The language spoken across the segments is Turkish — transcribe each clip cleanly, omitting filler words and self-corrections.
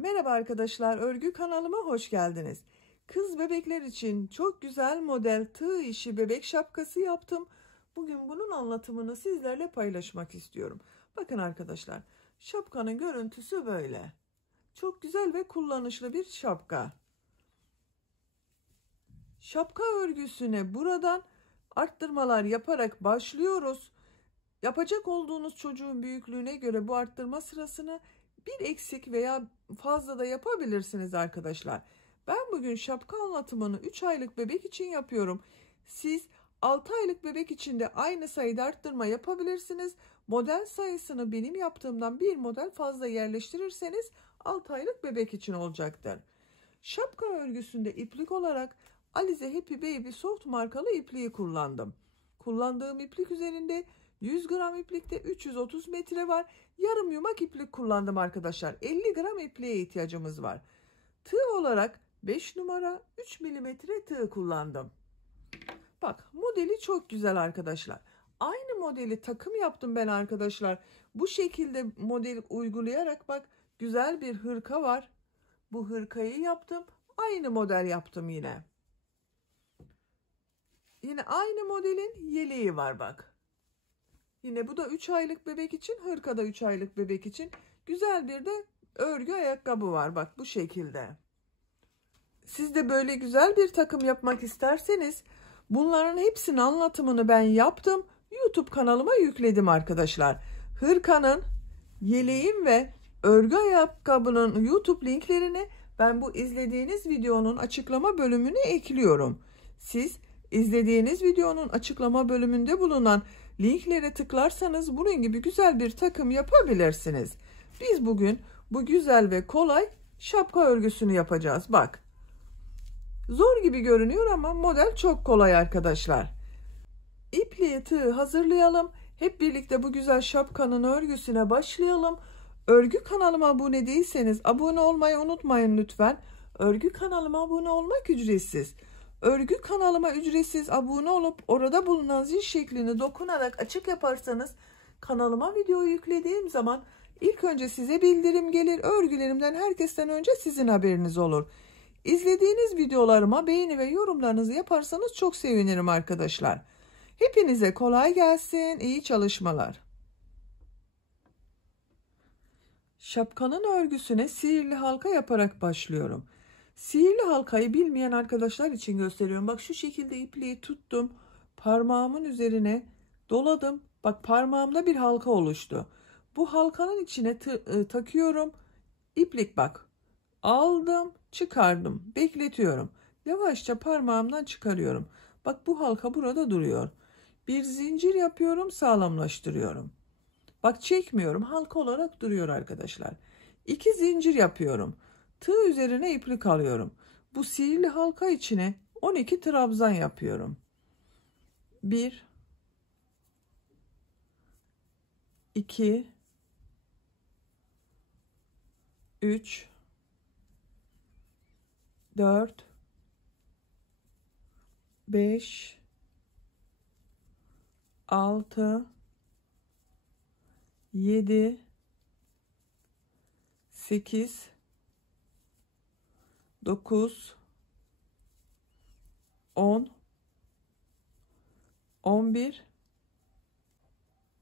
Merhaba arkadaşlar, örgü kanalıma hoş geldiniz. Kız bebekler için çok güzel model tığ işi bebek şapkası yaptım. Bugün bunun anlatımını sizlerle paylaşmak istiyorum. Bakın arkadaşlar, şapkanın görüntüsü böyle. Çok güzel ve kullanışlı bir şapka. Şapka örgüsüne buradan arttırmalar yaparak başlıyoruz. Yapacak olduğunuz çocuğun büyüklüğüne göre bu arttırma sırasını bir eksik veya fazla da yapabilirsiniz arkadaşlar. Ben bugün şapka anlatımını 3 aylık bebek için yapıyorum. Siz 6 aylık bebek için de aynı sayıda arttırma yapabilirsiniz. Model sayısını benim yaptığımdan bir model fazla yerleştirirseniz 6 aylık bebek için olacaktır. Şapka örgüsünde iplik olarak Alize Happy Baby Soft markalı ipliği kullandım. Kullandığım iplik üzerinde 100 gram iplikte 330 metre var. Yarım yumak iplik kullandım arkadaşlar. 50 gram ipliğe ihtiyacımız var. Tığ olarak 5 numara 3 milimetre tığ kullandım. Bak modeli çok güzel arkadaşlar. Aynı modeli takım yaptım ben arkadaşlar. Bu şekilde model uygulayarak bak güzel bir hırka var. Bu hırkayı yaptım. Aynı model yaptım yine. Yine aynı modelin yeleği var bak. Yine bu da 3 aylık bebek için, hırka da 3 aylık bebek için. Güzel bir de örgü ayakkabı var bak bu şekilde. Siz de böyle güzel bir takım yapmak isterseniz bunların hepsinin anlatımını ben yaptım. YouTube kanalıma yükledim arkadaşlar. Hırkanın, yeleğin ve örgü ayakkabının YouTube linklerini ben bu izlediğiniz videonun açıklama bölümüne ekliyorum. Siz izlediğiniz videonun açıklama bölümünde bulunan linklere tıklarsanız bunun gibi güzel bir takım yapabilirsiniz. Biz bugün bu güzel ve kolay şapka örgüsünü yapacağız. Bak. Zor gibi görünüyor ama model çok kolay arkadaşlar. İpliği tığ hazırlayalım. Hep birlikte bu güzel şapkanın örgüsüne başlayalım. Örgü kanalıma abone değilseniz abone olmayı unutmayın lütfen. Örgü kanalıma abone olmak ücretsiz. Örgü kanalıma ücretsiz abone olup orada bulunan zil şeklini dokunarak açık yaparsanız kanalıma video yüklediğim zaman ilk önce size bildirim gelir. Örgülerimden herkesten önce sizin haberiniz olur. İzlediğiniz videolarıma beğeni ve yorumlarınızı yaparsanız çok sevinirim arkadaşlar. Hepinize kolay gelsin, iyi çalışmalar. Şapkanın örgüsüne sihirli halka yaparak başlıyorum. Sihirli halkayı bilmeyen arkadaşlar için gösteriyorum. Bak şu şekilde ipliği tuttum. Parmağımın üzerine doladım. Bak parmağımda bir halka oluştu. Bu halkanın içine takıyorum. İplik bak. Aldım, çıkardım. Bekletiyorum. Yavaşça parmağımdan çıkarıyorum. Bak bu halka burada duruyor. Bir zincir yapıyorum, sağlamlaştırıyorum. Bak çekmiyorum, halka olarak duruyor arkadaşlar. 2 zincir yapıyorum. Tığ üzerine iplik alıyorum. Bu sihirli halka içine 12 trabzan yapıyorum. 1 2 3 4 5 6 7 8 9 10 11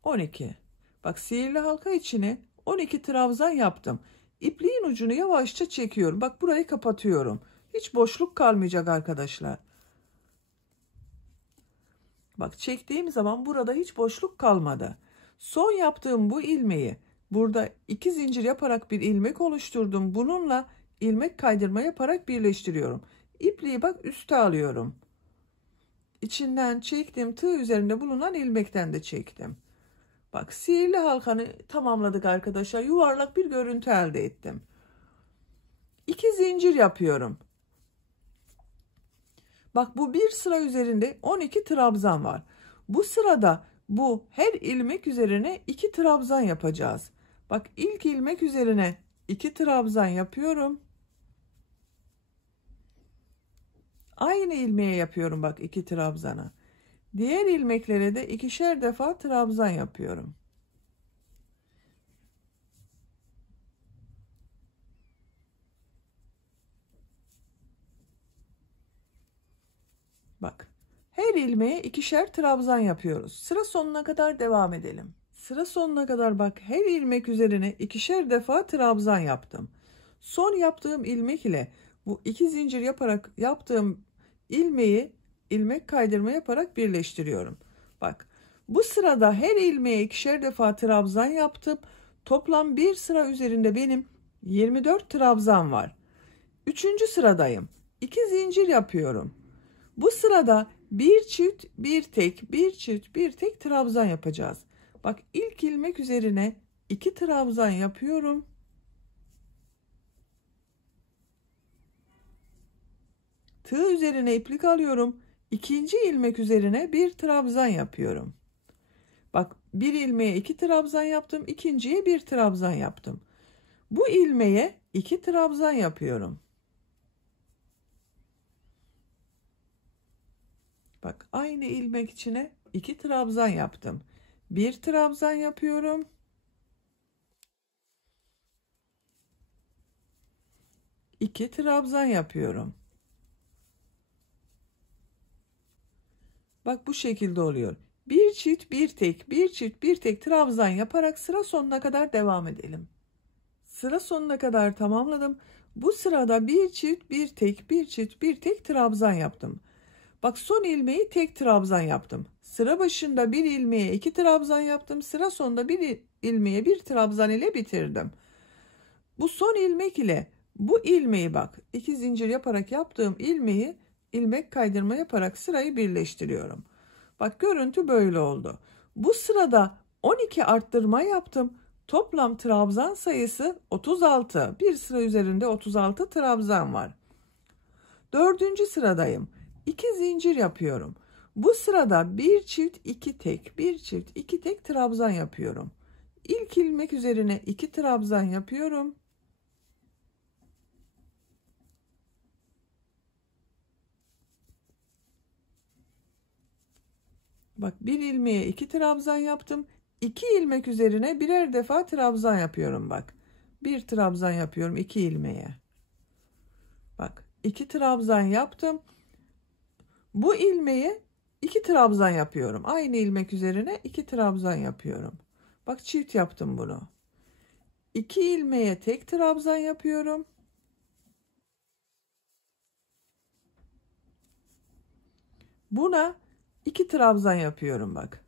12. Bak sihirli halka içine 12 trabzan yaptım. İpliğin ucunu yavaşça çekiyorum. Bak burayı kapatıyorum. Hiç boşluk kalmayacak arkadaşlar. Bak çektiğim zaman burada hiç boşluk kalmadı. Son yaptığım bu ilmeği burada 2 zincir yaparak bir ilmek oluşturdum. Bununla ilmek kaydırma yaparak birleştiriyorum. İpliği bak üste alıyorum. İçinden çektim. Tığ üzerinde bulunan ilmekten de çektim. Bak sihirli halkanı tamamladık arkadaşlar. Yuvarlak bir görüntü elde ettim. 2 zincir yapıyorum. Bak bu bir sıra üzerinde 12 trabzan var. Bu sırada bu her ilmek üzerine 2 trabzan yapacağız. Bak ilk ilmek üzerine 2 trabzan yapıyorum. Aynı ilmeğe yapıyorum bak 2 trabzanı. Diğer ilmeklere de ikişer defa trabzan yapıyorum. Bak, her ilmeğe ikişer trabzan yapıyoruz. Sıra sonuna kadar devam edelim. Sıra sonuna kadar bak, her ilmek üzerine ikişer defa trabzan yaptım. Son yaptığım ilmek ile bu 2 zincir yaparak yaptığım ilmeği ilmek kaydırma yaparak birleştiriyorum. Bak, bu sırada her ilmeğe ikişer defa trabzan yaptım. Toplam bir sıra üzerinde benim 24 trabzan var. 3. sıradayım. 2 zincir yapıyorum. Bu sırada bir çift, bir tek, bir çift, bir tek trabzan yapacağız. Bak, ilk ilmek üzerine 2 trabzan yapıyorum. Tığ üzerine iplik alıyorum. İkinci ilmek üzerine bir trabzan yapıyorum. Bak, bir ilmeğe 2 trabzan yaptım, ikinciye bir trabzan yaptım. Bu ilmeğe 2 trabzan yapıyorum. Bak, aynı ilmek içine 2 trabzan yaptım. Bir trabzan yapıyorum. İki trabzan yapıyorum. Bak, bu şekilde oluyor. Bir çift, bir tek, bir çift, bir tek trabzan yaparak sıra sonuna kadar devam edelim. Sıra sonuna kadar tamamladım. Bu sırada bir çift, bir tek, bir çift, bir tek trabzan yaptım. Bak, son ilmeği tek trabzan yaptım. Sıra başında bir ilmeğe 2 trabzan yaptım. Sıra sonunda bir ilmeğe bir trabzan ile bitirdim. Bu son ilmek ile bu ilmeği bak, 2 zincir yaparak yaptığım ilmeği ilmek kaydırma yaparak sırayı birleştiriyorum. Bak, görüntü böyle oldu. Bu sırada 12 arttırma yaptım. Toplam trabzan sayısı 36. Bir sıra üzerinde 36 trabzan var. 4. sıradayım. 2 zincir yapıyorum. Bu sırada bir çift, iki tek, bir çift, iki tek trabzan yapıyorum. İlk ilmek üzerine 2 trabzan yapıyorum. Bak, bir ilmeğe 2 trabzan yaptım. 2 ilmek üzerine birer defa trabzan yapıyorum bak. Bir trabzan yapıyorum 2 ilmeğe. Bak, 2 trabzan yaptım. Bu ilmeğe 2 trabzan yapıyorum. Aynı ilmek üzerine 2 trabzan yapıyorum. Bak, çift yaptım bunu. 2 ilmeğe tek trabzan yapıyorum. Buna 2 trabzan yapıyorum bak.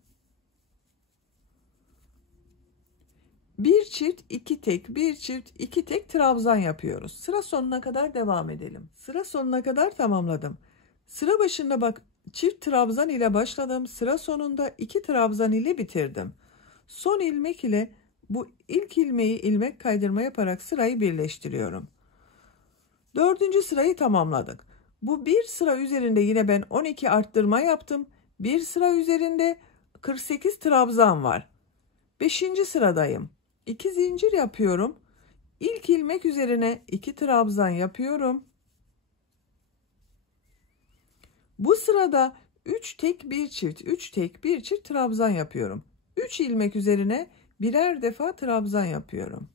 Bir çift, iki tek, bir çift, iki tek trabzan yapıyoruz. Sıra sonuna kadar devam edelim. Sıra sonuna kadar tamamladım. Sıra başında bak, çift trabzan ile başladım. Sıra sonunda 2 trabzan ile bitirdim. Son ilmek ile bu ilk ilmeği ilmek kaydırma yaparak sırayı birleştiriyorum. 4. sırayı tamamladık. Bu bir sıra üzerinde yine ben 12 arttırma yaptım. Bir sıra üzerinde 48 trabzan var. 5. sıradayım. 2 zincir yapıyorum. İlk ilmek üzerine 2 trabzan yapıyorum. Bu sırada 3 tek bir çift, 3 tek bir çift trabzan yapıyorum. 3 ilmek üzerine birer defa trabzan yapıyorum.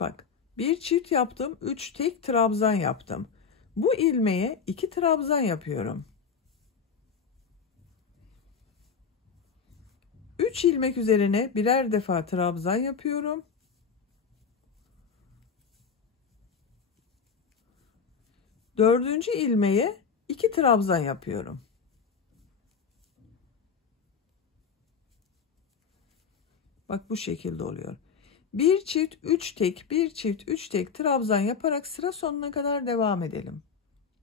Bak, bir çift yaptım, 3 tek trabzan yaptım. Bu ilmeğe 2 trabzan yapıyorum. 3 ilmek üzerine birer defa trabzan yapıyorum. Dördüncü ilmeğe 2 trabzan yapıyorum. Bak, bu şekilde oluyor. Bir çift, 3 tek, bir çift, 3 tek trabzan yaparak sıra sonuna kadar devam edelim.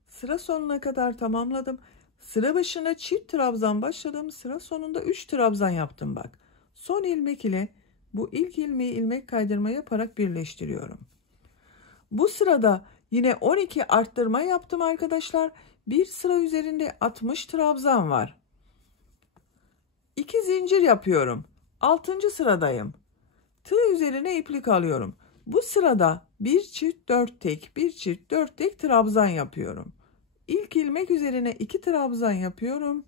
Sıra sonuna kadar tamamladım. Sıra başına çift trabzan başladım. Sıra sonunda 3 trabzan yaptım bak. Son ilmek ile bu ilk ilmeği ilmek kaydırma yaparak birleştiriyorum. Bu sırada yine 12 arttırma yaptım arkadaşlar. Bir sıra üzerinde 60 trabzan var. 2 zincir yapıyorum. 6. sıradayım. Tığ üzerine iplik alıyorum. Bu sırada bir çift 4 tek, bir çift 4 tek trabzan yapıyorum. İlk ilmek üzerine 2 trabzan yapıyorum.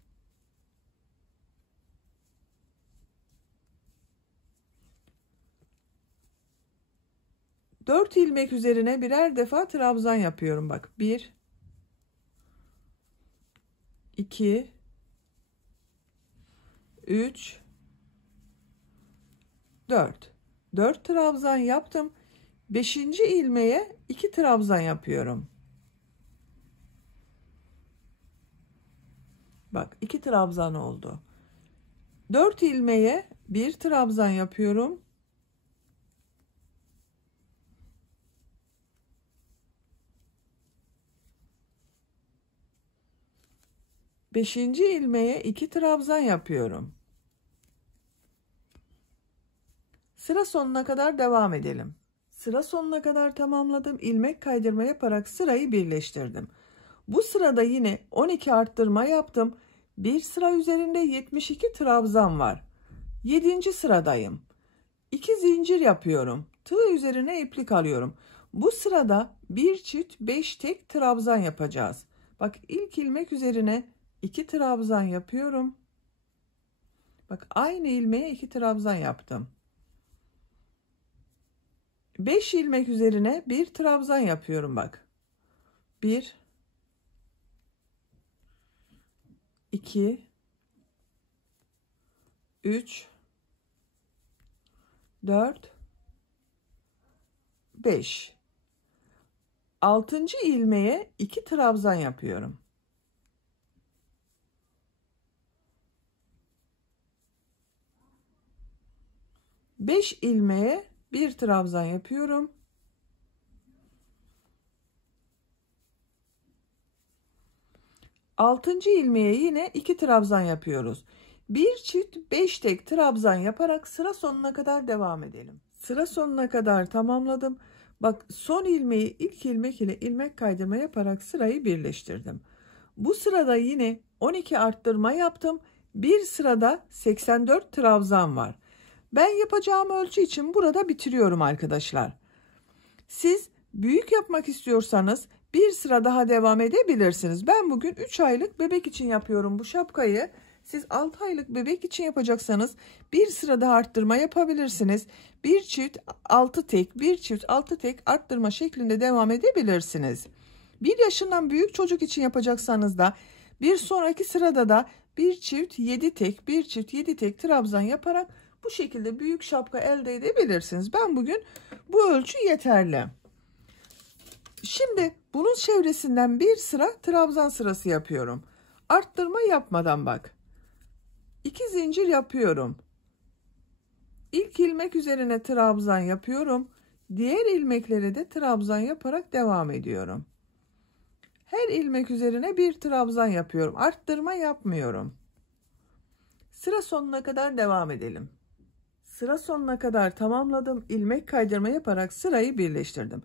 4 ilmek üzerine birer defa trabzan yapıyorum bak. 1 2 3 4 4 trabzan yaptım. 5. ilmeğe 2 trabzan yapıyorum. Bak 2 trabzan oldu. 4 ilmeğe 1 trabzan yapıyorum. 5. ilmeğe 2 trabzan yapıyorum. Sıra sonuna kadar devam edelim. Sıra sonuna kadar tamamladım. İlmek kaydırma yaparak sırayı birleştirdim. Bu sırada yine 12 arttırma yaptım. Bir sıra üzerinde 72 trabzan var. 7. sıradayım. 2 zincir yapıyorum. Tığ üzerine iplik alıyorum. Bu sırada bir çift 5 tek trabzan yapacağız. Bak ilk ilmek üzerine 2 trabzan yapıyorum. Bak aynı ilmeğe 2 trabzan yaptım. 5 ilmek üzerine 1 trabzan yapıyorum bak. 1 2 3 4 5 6. ilmeğe 2 trabzan yapıyorum. 5 ilmeğe 1 trabzan yapıyorum. 6. ilmeğe yine 2 trabzan yapıyoruz. Bir çift 5 tek trabzan yaparak sıra sonuna kadar devam edelim. Sıra sonuna kadar tamamladım. Bak son ilmeği ilk ilmek ile ilmek kaydırma yaparak sırayı birleştirdim. Bu sırada yine 12 arttırma yaptım. Bir sırada 84 trabzan var. Ben yapacağım ölçü için burada bitiriyorum arkadaşlar. Siz büyük yapmak istiyorsanız bir sıra daha devam edebilirsiniz. Ben bugün 3 aylık bebek için yapıyorum bu şapkayı. Siz 6 aylık bebek için yapacaksanız bir sıra daha arttırma yapabilirsiniz. Bir çift 6 tek, bir çift 6 tek arttırma şeklinde devam edebilirsiniz. 1 yaşından büyük çocuk için yapacaksanız da bir sonraki sırada da bir çift 7 tek, bir çift 7 tek trabzan yaparak bu şekilde büyük şapka elde edebilirsiniz. Ben bugün bu ölçü yeterli. Şimdi bunun çevresinden bir sıra trabzan sırası yapıyorum. Arttırma yapmadan bak. 2 zincir yapıyorum. İlk ilmek üzerine trabzan yapıyorum. Diğer ilmeklere de trabzan yaparak devam ediyorum. Her ilmek üzerine bir trabzan yapıyorum. Arttırma yapmıyorum. Sıra sonuna kadar devam edelim. Sıra sonuna kadar tamamladım. İlmek kaydırma yaparak sırayı birleştirdim.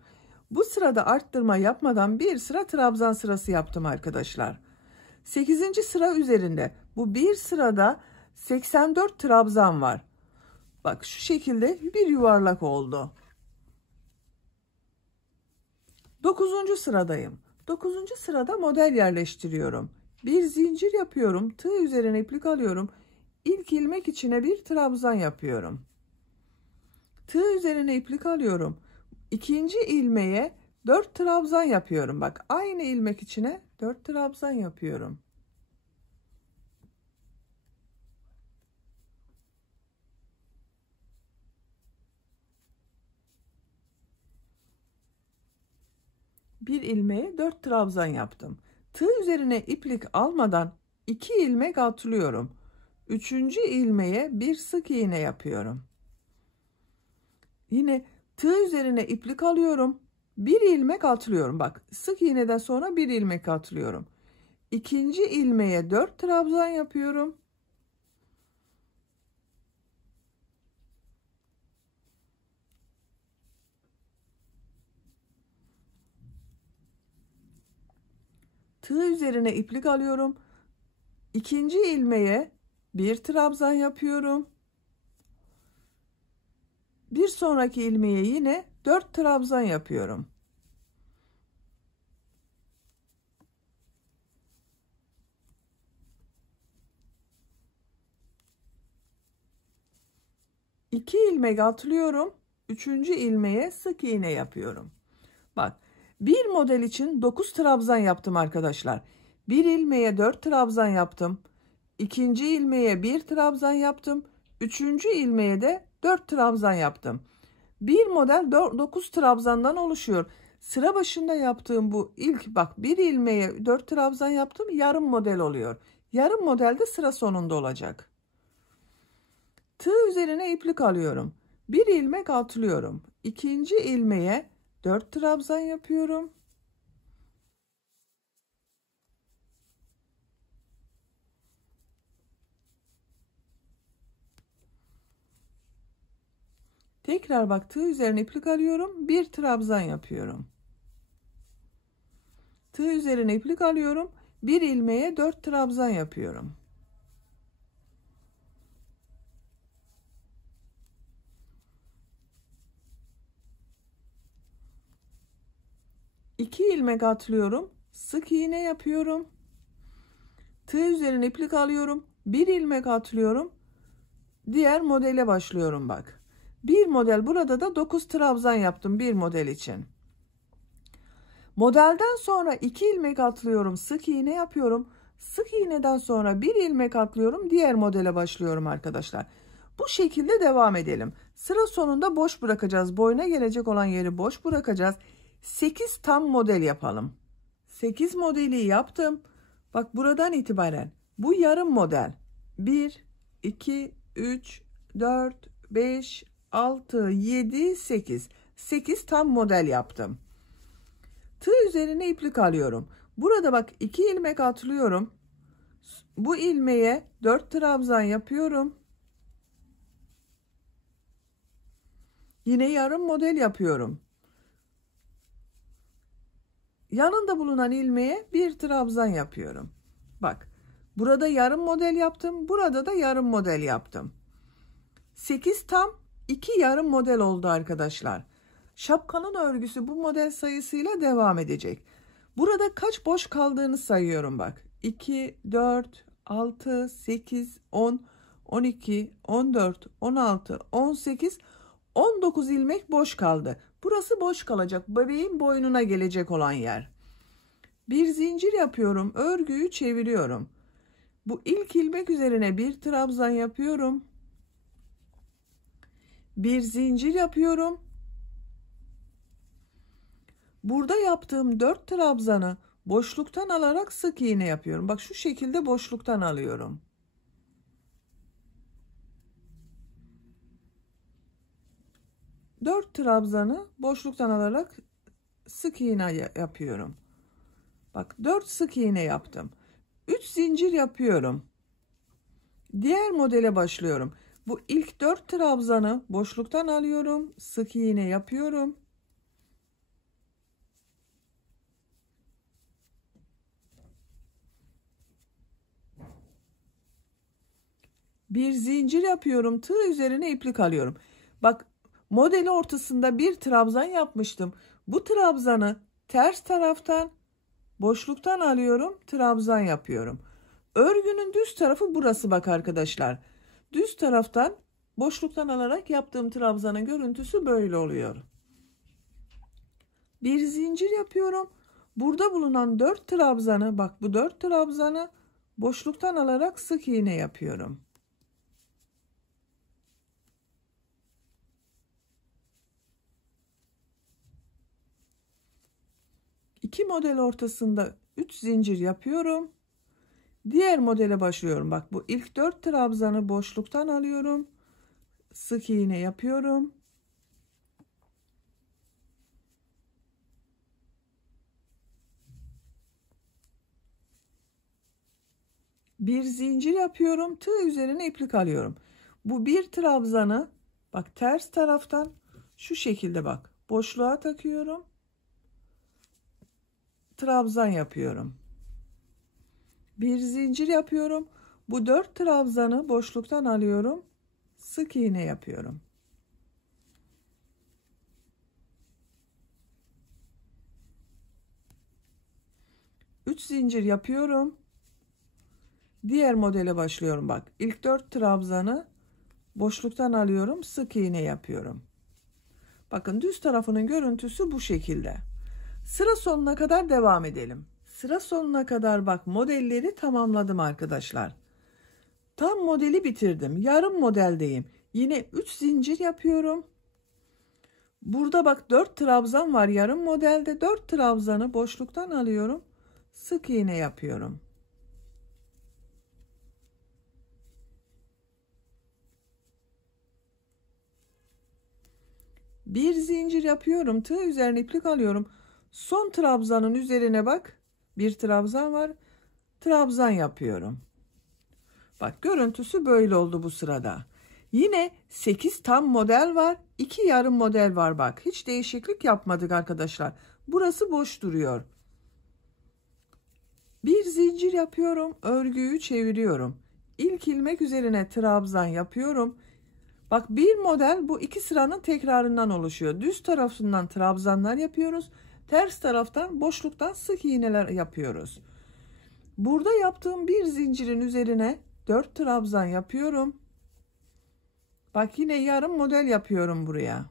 Bu sırada arttırma yapmadan bir sıra trabzan sırası yaptım arkadaşlar. 8. sıra üzerinde bu bir sırada 84 trabzan var. Bak şu şekilde bir yuvarlak oldu. 9. sıradayım. 9. sırada model yerleştiriyorum. Bir zincir yapıyorum. Tığ üzerine iplik alıyorum. İlk ilmek içine bir trabzan yapıyorum. Tığ üzerine iplik alıyorum. İkinci ilmeğe 4 trabzan yapıyorum. Bak aynı ilmek içine 4 trabzan yapıyorum. Bir ilmeğe 4 trabzan yaptım. Tığ üzerine iplik almadan 2 ilmek atlıyorum. 3. ilmeğe bir sık iğne yapıyorum. Yine tığ üzerine iplik alıyorum. Bir ilmek atlıyorum. Bak sık iğneden sonra bir ilmek atlıyorum. İkinci ilmeğe 4 trabzan yapıyorum. Tığ üzerine iplik alıyorum. İkinci ilmeğe bir trabzan yapıyorum. Bir sonraki ilmeğe yine 4 trabzan yapıyorum. İki ilmek atlıyorum. Üçüncü ilmeğe sık iğne yapıyorum. Bak, bir model için 9 trabzan yaptım arkadaşlar. Bir ilmeğe 4 trabzan yaptım. İkinci ilmeğe 1 trabzan yaptım. Üçüncü ilmeğe de 4 trabzan yaptım. Bir model 9 trabzandan oluşuyor. Sıra başında yaptığım bu ilk, bak, bir ilmeğe 4 trabzan yaptım, yarım model oluyor. Yarım model de sıra sonunda olacak. Tığ üzerine iplik alıyorum. Bir ilmek atlıyorum. İkinci ilmeğe 4 trabzan yapıyorum. Tekrar bak, tığ üzerine iplik alıyorum. Bir trabzan yapıyorum. Tığ üzerine iplik alıyorum. Bir ilmeğe 4 trabzan yapıyorum. İki ilmek atlıyorum. Sık iğne yapıyorum. Tığ üzerine iplik alıyorum. Bir ilmek atlıyorum. Diğer modele başlıyorum bak. Bir model, burada da 9 trabzan yaptım bir model için. Modelden sonra 2 ilmek atlıyorum, sık iğne yapıyorum. Sık iğneden sonra bir ilmek atlıyorum, diğer modele başlıyorum arkadaşlar. Bu şekilde devam edelim. Sıra sonunda boş bırakacağız. Boyuna gelecek olan yeri boş bırakacağız. 8 tam model yapalım. 8 modeli yaptım. Bak, buradan itibaren bu yarım model. 1, 2, 3, 4, 5, 6, 7, 8. 8 tam model yaptım. Tığ üzerine iplik alıyorum. Burada bak, 2 ilmek atlıyorum. Bu ilmeğe 4 trabzan yapıyorum. Yine yarım model yapıyorum. Yanında bulunan ilmeğe 1 trabzan yapıyorum. Bak, burada yarım model yaptım. Burada da yarım model yaptım. 8 tam, 2 yarım model oldu arkadaşlar. Şapkanın örgüsü bu model sayısıyla devam edecek. Burada kaç boş kaldığını sayıyorum bak. 2, 4, 6, 8, 10, 12, 14, 16, 18, 19 ilmek boş kaldı. Burası boş kalacak. Bebeğin boynuna gelecek olan yer. Bir zincir yapıyorum. Örgüyü çeviriyorum. Bu ilk ilmek üzerine bir trabzan yapıyorum. Bir zincir yapıyorum. Burada yaptığım 4 trabzanı boşluktan alarak sık iğne yapıyorum. Bak, şu şekilde boşluktan alıyorum. Dört trabzanı boşluktan alarak sık iğne yapıyorum. Bak, 4 sık iğne yaptım. 3 zincir yapıyorum. Diğer modele başlıyorum. Bu ilk 4 trabzanı boşluktan alıyorum. Sık iğne yapıyorum. Bir zincir yapıyorum. Tığ üzerine iplik alıyorum. Bak, modeli ortasında bir trabzan yapmıştım. Bu trabzanı ters taraftan boşluktan alıyorum. Trabzan yapıyorum. Örgünün düz tarafı burası bak arkadaşlar. Düz taraftan boşluktan alarak yaptığım trabzanın görüntüsü böyle oluyor. Bir zincir yapıyorum. Burada bulunan 4 trabzanı, bak, bu 4 trabzanı boşluktan alarak sık iğne yapıyorum. İki model ortasında 3 zincir yapıyorum. Diğer modele başlıyorum. Bak, bu ilk 4 trabzanı boşluktan alıyorum. Sık iğne yapıyorum. Bir zincir yapıyorum. Tığ üzerine iplik alıyorum. Bu bir trabzanı bak, ters taraftan şu şekilde bak, boşluğa takıyorum. Trabzan yapıyorum. Bir zincir yapıyorum. Bu 4 trabzanı boşluktan alıyorum. Sık iğne yapıyorum. Üç zincir yapıyorum. Diğer modele başlıyorum bak. İlk 4 trabzanı boşluktan alıyorum. Sık iğne yapıyorum. Bakın düz tarafının görüntüsü bu şekilde. Sıra sonuna kadar devam edelim. Sıra sonuna kadar bak modelleri tamamladım arkadaşlar. Tam modeli bitirdim. Yarım modeldeyim. Yine 3 zincir yapıyorum. Burada bak 4 trabzan var yarım modelde. 4 trabzanı boşluktan alıyorum. Sık iğne yapıyorum. Bir zincir yapıyorum. Tığ üzerine iplik alıyorum. Son trabzanın üzerine bak. Bir trabzan var. Trabzan yapıyorum. Bak görüntüsü böyle oldu bu sırada. Yine 8 tam model var. 2 yarım model var bak. Hiç değişiklik yapmadık arkadaşlar. Burası boş duruyor. Bir zincir yapıyorum. Örgüyü çeviriyorum. İlk ilmek üzerine trabzan yapıyorum. Bak bir model bu iki sıranın tekrarından oluşuyor. Düz tarafından trabzanlar yapıyoruz. Ters taraftan boşluktan sık iğneler yapıyoruz. Burada yaptığım bir zincirin üzerine 4 trabzan yapıyorum. Bak yine yarım model yapıyorum buraya.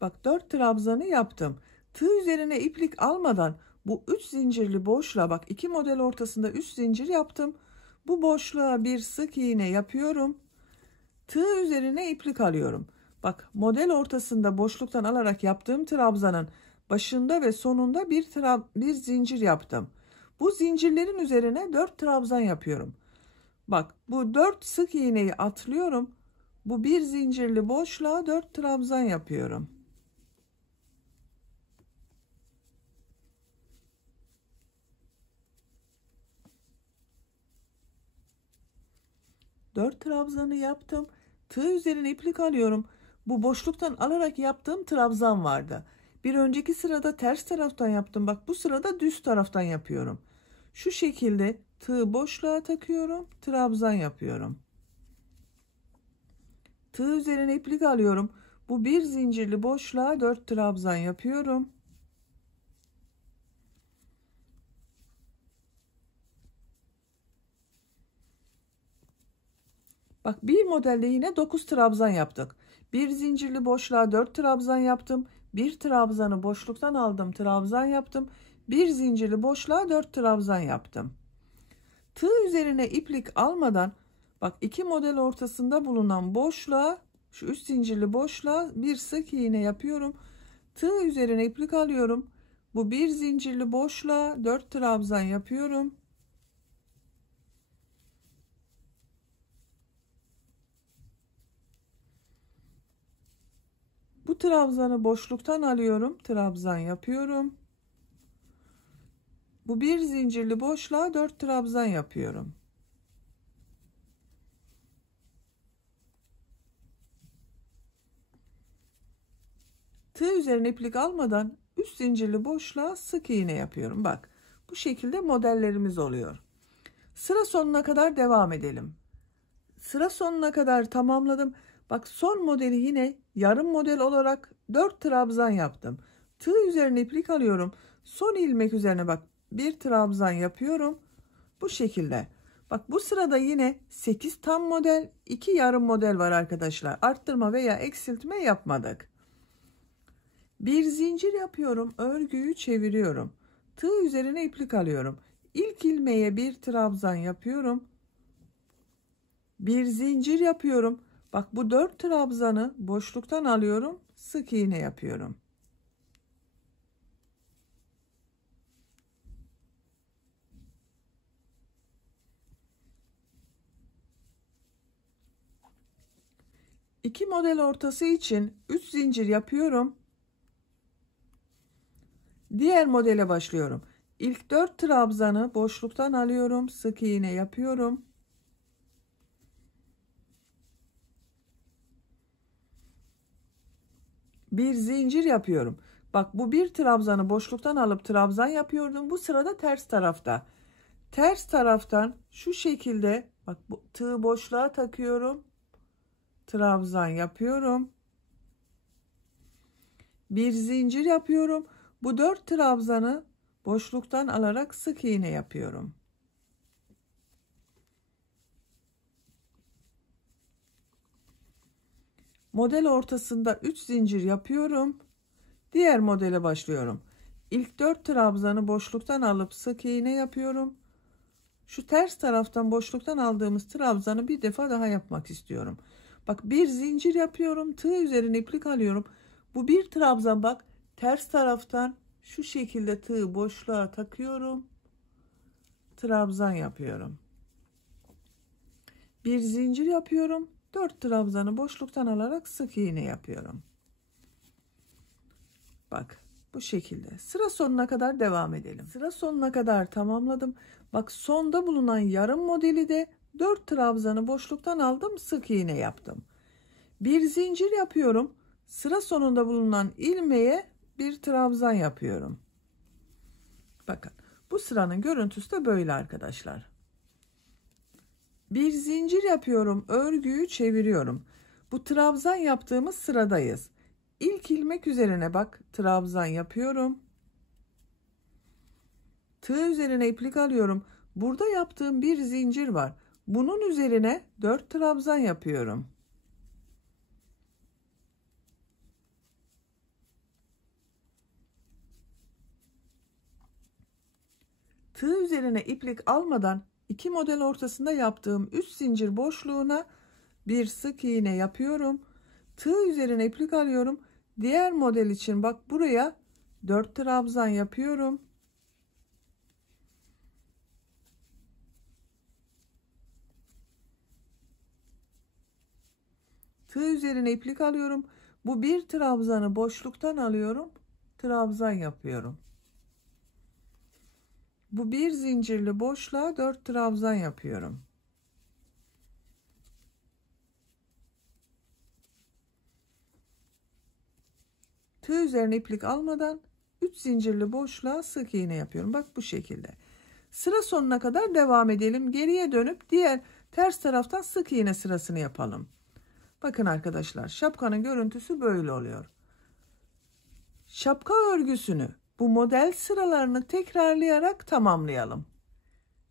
Bak 4 trabzanı yaptım. Tığ üzerine iplik almadan bu 3 zincirli boşluğa bak 2 model ortasında 3 zincir yaptım. Bu boşluğa bir sık iğne yapıyorum. Tığ üzerine iplik alıyorum. Bak model ortasında boşluktan alarak yaptığım trabzanın başında ve sonunda bir zincir yaptım. Bu zincirlerin üzerine 4 trabzan yapıyorum. Bak bu 4 sık iğneyi atlıyorum. Bu bir zincirli boşluğa 4 trabzan yapıyorum. Dört trabzanı yaptım. Tığ üzerine iplik alıyorum. Bu boşluktan alarak yaptığım trabzan vardı. Bir önceki sırada ters taraftan yaptım. Bak bu sırada düz taraftan yapıyorum. Şu şekilde tığ boşluğa takıyorum. Trabzan yapıyorum. Tığ üzerine iplik alıyorum. Bu bir zincirli boşluğa 4 trabzan yapıyorum. Bak bir modelde yine 9 trabzan yaptık. Bir zincirli boşluğa 4 trabzan yaptım. Bir trabzanı boşluktan aldım, trabzan yaptım. Bir zincirli boşluğa 4 trabzan yaptım. Tığ üzerine iplik almadan bak iki model ortasında bulunan boşluğa şu 3 zincirli boşluğa bir sık iğne yapıyorum. Tığ üzerine iplik alıyorum. Bu bir zincirli boşluğa 4 trabzan yapıyorum. Bu trabzanı boşluktan alıyorum. Trabzan yapıyorum. Bu bir zincirli boşluğa 4 trabzan yapıyorum. Tığ üzerine iplik almadan 3 zincirli boşluğa sık iğne yapıyorum. Bak bu şekilde modellerimiz oluyor. Sıra sonuna kadar devam edelim. Sıra sonuna kadar tamamladım. Bak son modeli yine yarım model olarak 4 trabzan yaptım. Tığ üzerine iplik alıyorum. Son ilmek üzerine bak bir trabzan yapıyorum. Bu şekilde. Bak bu sırada yine 8 tam model, 2 yarım model var arkadaşlar. Arttırma veya eksiltme yapmadık. Bir zincir yapıyorum. Örgüyü çeviriyorum. Tığ üzerine iplik alıyorum. İlk ilmeğe bir trabzan yapıyorum. Bir zincir yapıyorum. Bak bu 4 trabzanı boşluktan alıyorum. Sık iğne yapıyorum. İki model ortası için 3 zincir yapıyorum. Diğer modele başlıyorum. İlk 4 trabzanı boşluktan alıyorum. Sık iğne yapıyorum. Bir zincir yapıyorum. Bak bu bir trabzanı boşluktan alıp trabzan yapıyordum. Bu sırada ters tarafta. Ters taraftan şu şekilde bak bu tığı boşluğa takıyorum. Trabzan yapıyorum. Bir zincir yapıyorum. Bu 4 trabzanı boşluktan alarak sık iğne yapıyorum. Model ortasında 3 zincir yapıyorum. Diğer modele başlıyorum. İlk 4 trabzanı boşluktan alıp sık iğne yapıyorum. Şu ters taraftan boşluktan aldığımız trabzanı bir defa daha yapmak istiyorum. Bak bir zincir yapıyorum. Tığ üzerine iplik alıyorum. Bu bir trabzan, bak ters taraftan şu şekilde tığı boşluğa takıyorum. Trabzan yapıyorum. Bir zincir yapıyorum. 4 trabzanı boşluktan alarak sık iğne yapıyorum. Bak bu şekilde sıra sonuna kadar devam edelim. Sıra sonuna kadar tamamladım. Bak sonda bulunan yarım modeli de 4 trabzanı boşluktan aldım, sık iğne yaptım. Bir zincir yapıyorum. Sıra sonunda bulunan ilmeğe bir trabzan yapıyorum. Bakın bu sıranın görüntüsü de böyle arkadaşlar. Bir zincir yapıyorum, örgüyü çeviriyorum. Bu trabzan yaptığımız sıradayız. İlk ilmek üzerine bak trabzan yapıyorum. Tığ üzerine iplik alıyorum. Burada yaptığım bir zincir var. Bunun üzerine 4 trabzan yapıyorum. Tığ üzerine iplik almadan iki model ortasında yaptığım 3 zincir boşluğuna bir sık iğne yapıyorum. Tığ üzerine iplik alıyorum. Diğer model için bak buraya 4 trabzan yapıyorum. Tığ üzerine iplik alıyorum. Bu bir trabzanı boşluktan alıyorum. Trabzan yapıyorum. Bu bir zincirli boşluğa 4 trabzan yapıyorum. Tığ üzerine iplik almadan 3 zincirli boşluğa sık iğne yapıyorum. Bak bu şekilde. Sıra sonuna kadar devam edelim. Geriye dönüp diğer ters taraftan sık iğne sırasını yapalım. Bakın arkadaşlar, şapkanın görüntüsü böyle oluyor. Şapka örgüsünü bu model sıralarını tekrarlayarak tamamlayalım.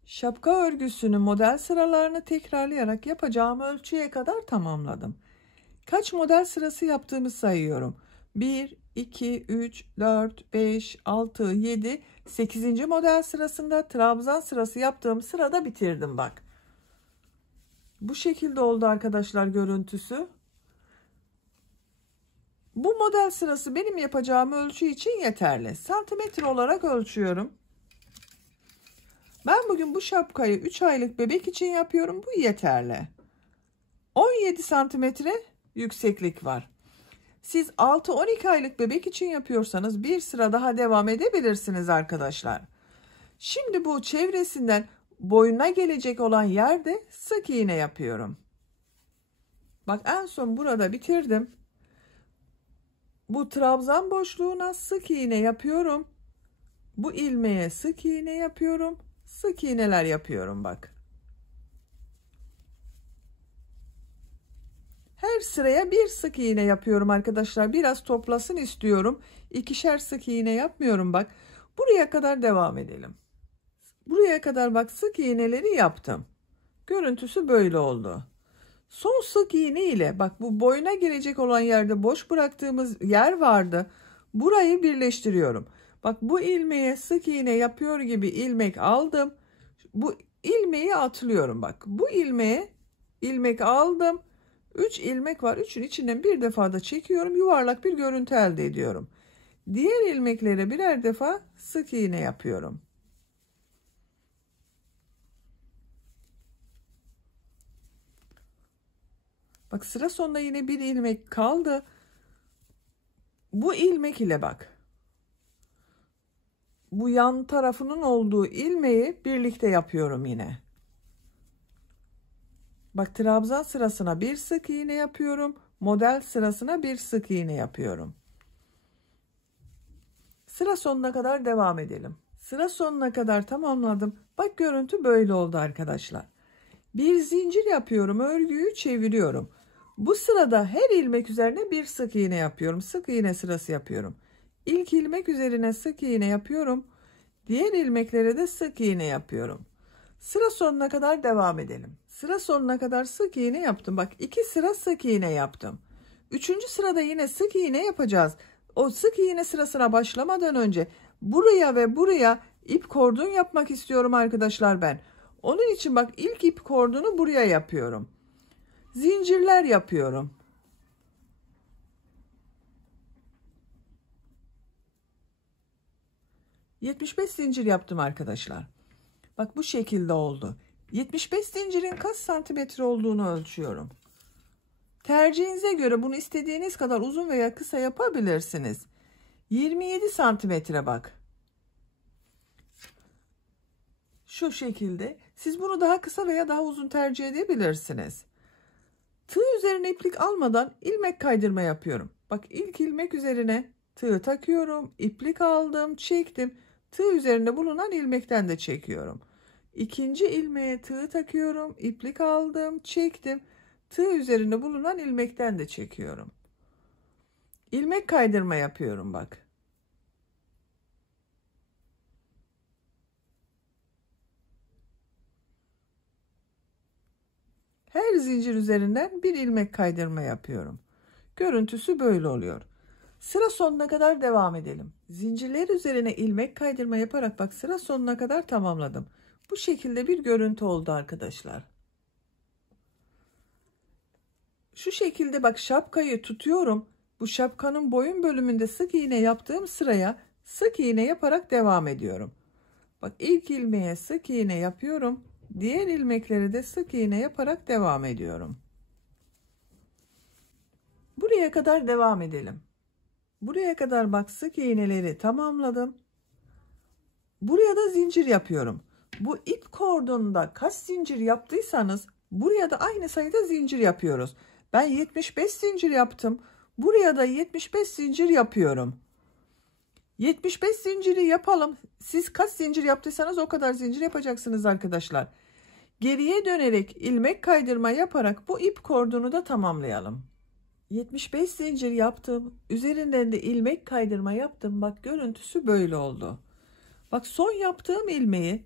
Şapka örgüsünü model sıralarını tekrarlayarak yapacağım ölçüye kadar tamamladım. Kaç model sırası yaptığımı sayıyorum. 1, 2, 3, 4, 5, 6, 7, 8. model sırasında trabzan sırası yaptığım sırada bitirdim bak. Bu şekilde oldu arkadaşlar görüntüsü. Bu model sırası benim yapacağım ölçü için yeterli. Santimetre olarak ölçüyorum. Ben bugün bu şapkayı 3 aylık bebek için yapıyorum. Bu yeterli. 17 santimetre yükseklik var. Siz 6-12 aylık bebek için yapıyorsanız bir sıra daha devam edebilirsiniz arkadaşlar. Şimdi bu çevresinden boyuna gelecek olan yerde sık iğne yapıyorum. Bak en son burada bitirdim. Bu trabzan boşluğuna sık iğne yapıyorum. Bu ilmeğe sık iğne yapıyorum. Sık iğneler yapıyorum bak. Her sıraya bir sık iğne yapıyorum arkadaşlar. Biraz toplasın istiyorum. İkişer sık iğne yapmıyorum bak. Buraya kadar devam edelim. Buraya kadar bak sık iğneleri yaptım. Görüntüsü böyle oldu. Son sık iğne ile bak bu boyuna girecek olan yerde boş bıraktığımız yer vardı. Burayı birleştiriyorum. Bak bu ilmeğe sık iğne yapıyor gibi ilmek aldım. Bu ilmeği atlıyorum bak. Bu ilmeğe ilmek aldım. 3 ilmek var. 3'ün içinden bir defa da çekiyorum. Yuvarlak bir görüntü elde ediyorum. Diğer ilmeklere birer defa sık iğne yapıyorum. Bak sıra sonunda yine bir ilmek kaldı. Bu ilmek ile bak. Bu yan tarafının olduğu ilmeği birlikte yapıyorum yine. Bak trabzan sırasına bir sık iğne yapıyorum. Model sırasına bir sık iğne yapıyorum. Sıra sonuna kadar devam edelim. Sıra sonuna kadar tamamladım. Bak görüntü böyle oldu arkadaşlar. Bir zincir yapıyorum. Örgüyü çeviriyorum. Bu sırada her ilmek üzerine bir sık iğne yapıyorum. Sık iğne sırası yapıyorum. İlk ilmek üzerine sık iğne yapıyorum. Diğer ilmeklere de sık iğne yapıyorum. Sıra sonuna kadar devam edelim. Sıra sonuna kadar sık iğne yaptım. Bak 2 sıra sık iğne yaptım. Üçüncü sırada yine sık iğne yapacağız. O sık iğne sırasına başlamadan önce buraya ve buraya ip kordon yapmak istiyorum arkadaşlar ben. Onun için bak ilk ip kordonu buraya yapıyorum. Zincirler yapıyorum. ...75 zincir yaptım arkadaşlar. Bak bu şekilde oldu. 75 zincirin kaç santimetre olduğunu ölçüyorum. Tercihinize göre bunu istediğiniz kadar uzun veya kısa yapabilirsiniz. 27 santimetre bak. Şu şekilde. Siz bunu daha kısa veya daha uzun tercih edebilirsiniz. Tığ üzerine iplik almadan ilmek kaydırma yapıyorum. Bak ilk ilmek üzerine tığ takıyorum. İplik aldım, çektim. Tığ üzerinde bulunan ilmekten de çekiyorum. İkinci ilmeğe tığ takıyorum. İplik aldım, çektim. Tığ üzerinde bulunan ilmekten de çekiyorum. İlmek kaydırma yapıyorum bak. Her zincir üzerinden bir ilmek kaydırma yapıyorum. Görüntüsü böyle oluyor. Sıra sonuna kadar devam edelim. Zincirler üzerine ilmek kaydırma yaparak bak sıra sonuna kadar tamamladım. Bu şekilde bir görüntü oldu arkadaşlar. Şu şekilde bak şapkayı tutuyorum. Bu şapkanın boyun bölümünde sık iğne yaptığım sıraya sık iğne yaparak devam ediyorum. Bak ilk ilmeğe sık iğne yapıyorum. Diğer ilmekleri de sık iğne yaparak devam ediyorum. Buraya kadar devam edelim. Buraya kadar bak sık iğneleri tamamladım. Buraya da zincir yapıyorum. Bu ip kordonunda kaç zincir yaptıysanız buraya da aynı sayıda zincir yapıyoruz. Ben 75 zincir yaptım. Buraya da 75 zincir yapıyorum. 75 zinciri yapalım. Siz kaç zincir yaptıysanız o kadar zincir yapacaksınız arkadaşlar. Geriye dönerek ilmek kaydırma yaparak bu ip kordonu da tamamlayalım. 75 zincir yaptım. Üzerinden de ilmek kaydırma yaptım. Bak görüntüsü böyle oldu. Bak son yaptığım ilmeği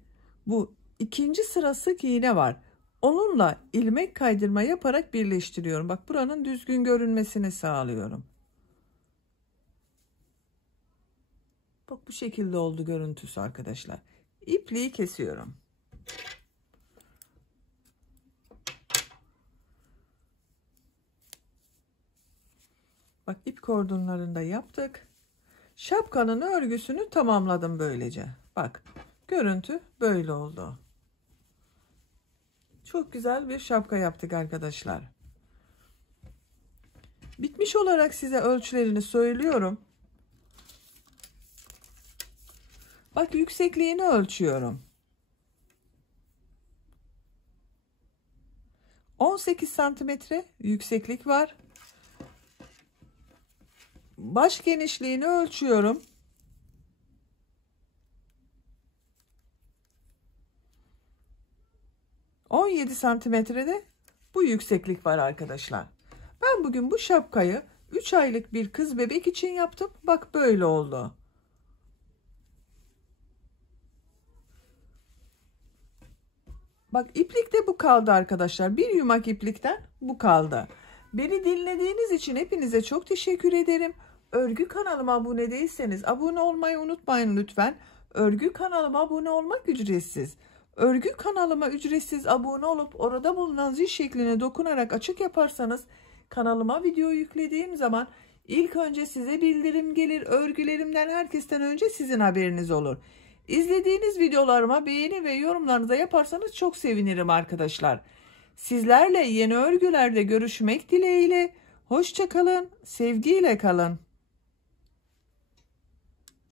bu ikinci sıra sık iğne var. Onunla ilmek kaydırma yaparak birleştiriyorum. Bak buranın düzgün görünmesini sağlıyorum. Bak bu şekilde oldu görüntüsü arkadaşlar. İpliği kesiyorum. Bak ip kordonlarını da yaptık. Şapkanın örgüsünü tamamladım böylece. Bak görüntü böyle oldu. Çok güzel bir şapka yaptık arkadaşlar. Bitmiş olarak size ölçülerini söylüyorum. Bak yüksekliğini ölçüyorum. 18 santimetre yükseklik var. Baş genişliğini ölçüyorum. 17 santimetrede bu yükseklik var arkadaşlar. Ben bugün bu şapkayı 3 aylık bir kız bebek için yaptım. Bak böyle oldu. Bak iplik de bu kaldı arkadaşlar. Bir yumak iplikten bu kaldı. Beni dinlediğiniz için hepinize çok teşekkür ederim. Örgü kanalıma abone değilseniz abone olmayı unutmayın lütfen. Örgü kanalıma abone olmak ücretsiz. Örgü kanalıma ücretsiz abone olup orada bulunan zil şekline dokunarak açık yaparsanız kanalıma video yüklediğim zaman ilk önce size bildirim gelir. Örgülerimden herkesten önce sizin haberiniz olur. İzlediğiniz videolarıma beğeni ve yorumlarınızı yaparsanız çok sevinirim arkadaşlar. Sizlerle yeni örgülerde görüşmek dileğiyle. Hoşça kalın, sevgiyle kalın.